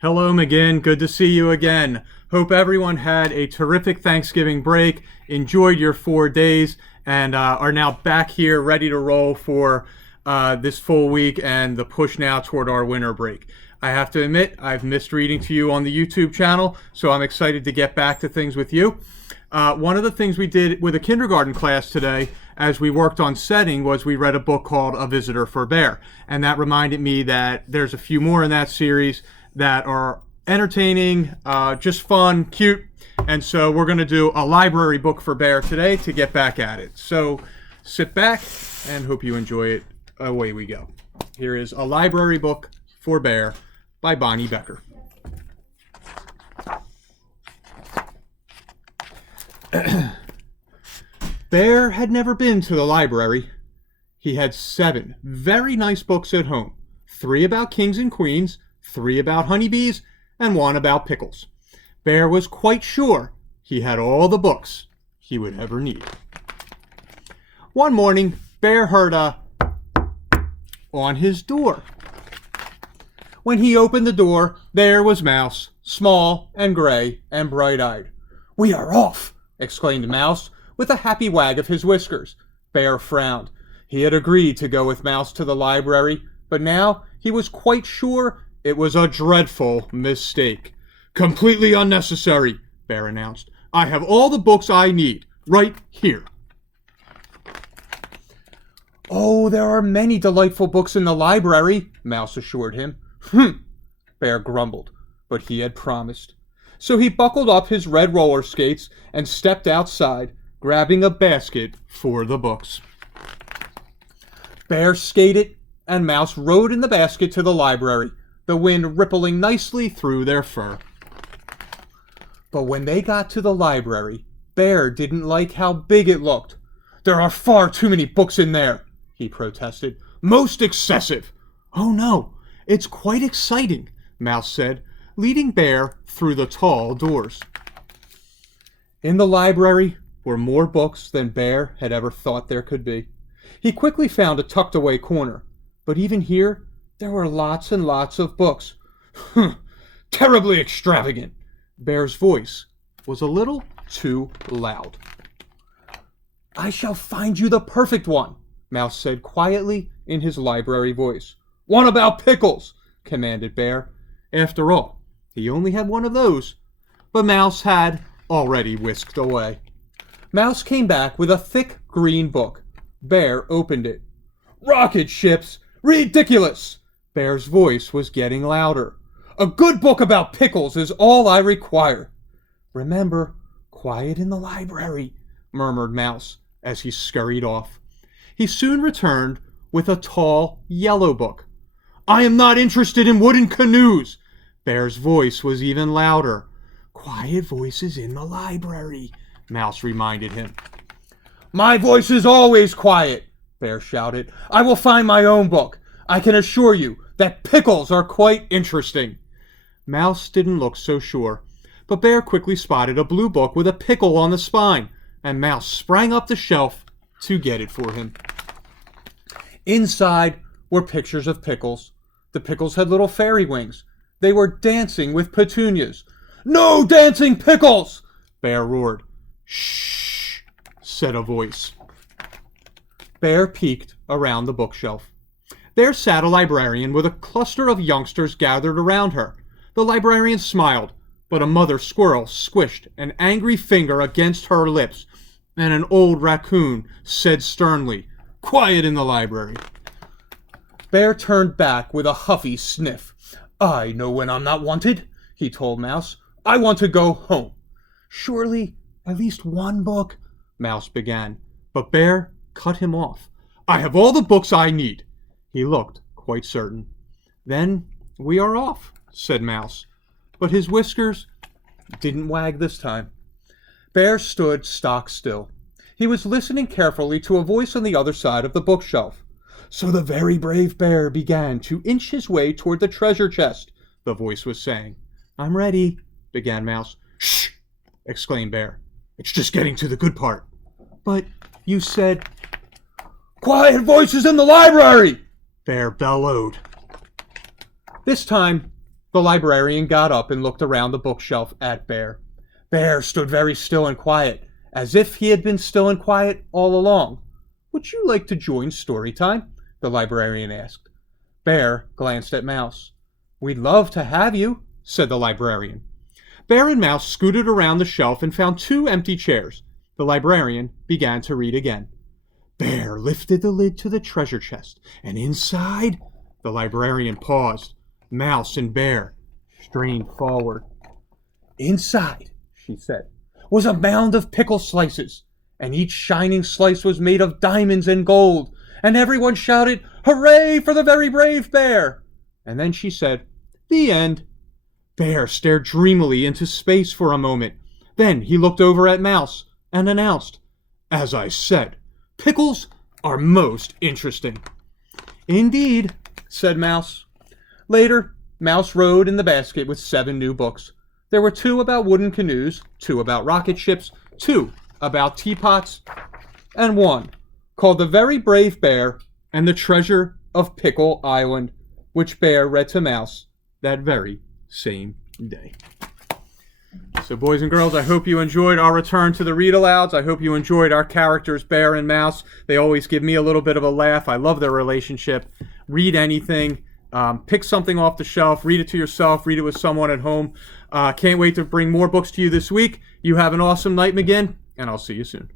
Hello, McGinn. Good to see you again. Hope everyone had a terrific Thanksgiving break, enjoyed your 4 days, and are now back here ready to roll for this full week and the push now toward our winter break. I have to admit, I've missed reading to you on the YouTube channel, so I'm excited to get back to things with you. One of the things we did with a kindergarten class today as we worked on setting was we read a book called A Visitor for Bear. And that reminded me that there's a few more in that series that are entertaining, just fun, cute. And so we're going to do a library book for Bear today to get back at it. So sit back and hope you enjoy it. Away we go. Here is A Library Book for Bear by Bonnie Becker. Bear had never been to the library. He had 7 very nice books at home, 3 about kings and queens, 3 about honeybees, and 1 about pickles. Bear was quite sure he had all the books he would ever need. One morning, Bear heard a on his door. When he opened the door, there was Mouse, small and gray and bright-eyed. "We are off!" exclaimed Mouse, with a happy wag of his whiskers. Bear frowned. He had agreed to go with Mouse to the library, but now he was quite sure it was a dreadful mistake. "Completely unnecessary," Bear announced. "I have all the books I need, right here." "Oh, there are many delightful books in the library," Mouse assured him. Bear grumbled, but he had promised. So he buckled up his red roller skates and stepped outside, grabbing a basket for the books. Bear skated, and Mouse rode in the basket to the library, the wind rippling nicely through their fur. But when they got to the library, Bear didn't like how big it looked. "There are far too many books in there," he protested. "Most excessive." "Oh no, it's quite exciting," Mouse said, leading Bear through the tall doors. In the library were more books than Bear had ever thought there could be. He quickly found a tucked-away corner, but even here there were lots and lots of books. Terribly extravagant. Bear's voice was a little too loud. "I shall find you the perfect one," Mouse said quietly in his library voice. "One about pickles," commanded Bear. After all, he only had one of those, but Mouse had already whisked away. Mouse came back with a thick green book. Bear opened it. "Rocket ships! Ridiculous!" Bear's voice was getting louder. "A good book about pickles is all I require." "Remember, quiet in the library," murmured Mouse as he scurried off. He soon returned with a tall yellow book. "I am not interested in wooden canoes." Bear's voice was even louder. "Quiet voices in the library," Mouse reminded him. "My voice is always quiet," Bear shouted. "I will find my own book. I can assure you that pickles are quite interesting." Mouse didn't look so sure, but Bear quickly spotted a blue book with a pickle on the spine, and Mouse sprang up the shelf to get it for him. Inside were pictures of pickles. The pickles had little fairy wings. They were dancing with petunias. "No dancing pickles!" Bear roared. "Shh," said a voice. Bear peeked around the bookshelf. There sat a librarian with a cluster of youngsters gathered around her. The librarian smiled, but a mother squirrel squished an angry finger against her lips, and an old raccoon said sternly, "Quiet in the library." Bear turned back with a huffy sniff. "I know when I'm not wanted," he told Mouse. "I want to go home." "Surely at least one book," Mouse began, but Bear cut him off. "I have all the books I need." He looked quite certain. "Then we are off," said Mouse, but his whiskers didn't wag this time. Bear stood stock still. He was listening carefully to a voice on the other side of the bookshelf. "So the very brave Bear began to inch his way toward the treasure chest," the voice was saying. "I'm ready," began Mouse. "Shh!" exclaimed Bear. "It's just getting to the good part." "But you said—" "Quiet voices in the library!" Bear bellowed. This time, The librarian got up and looked around the bookshelf at Bear. Bear stood very still and quiet, as if he had been still and quiet all along. "Would you like to join story time?" the librarian asked. Bear glanced at Mouse. "We'd love to have you," said the librarian. Bear and Mouse scooted around the shelf and found 2 empty chairs. The librarian began to read again. Bear lifted the lid to the treasure chest, and inside, the librarian paused. Mouse and Bear strained forward. "Inside," she said, "was a mound of pickle slices, and each shining slice was made of diamonds and gold, and everyone shouted, 'Hooray for the very brave Bear!' And then she said, 'The end.'" Bear stared dreamily into space for a moment. Then he looked over at Mouse and announced, "As I said, pickles are most interesting." "Indeed," said Mouse. Later, Mouse rode in the basket with 7 new books. There were 2 about wooden canoes, 2 about rocket ships, 2 about teapots, and 1 called The Very Brave Bear and the Treasure of Pickle Island, which Bear read to Mouse that very same day. So boys and girls, I hope you enjoyed our return to the read-alouds. I hope you enjoyed our characters, Bear and Mouse. They always give me a little bit of a laugh. I love their relationship. Read anything. Pick something off the shelf. Read it to yourself. Read it with someone at home. Can't wait to bring more books to you this week. You have an awesome night, McGinn, and I'll see you soon.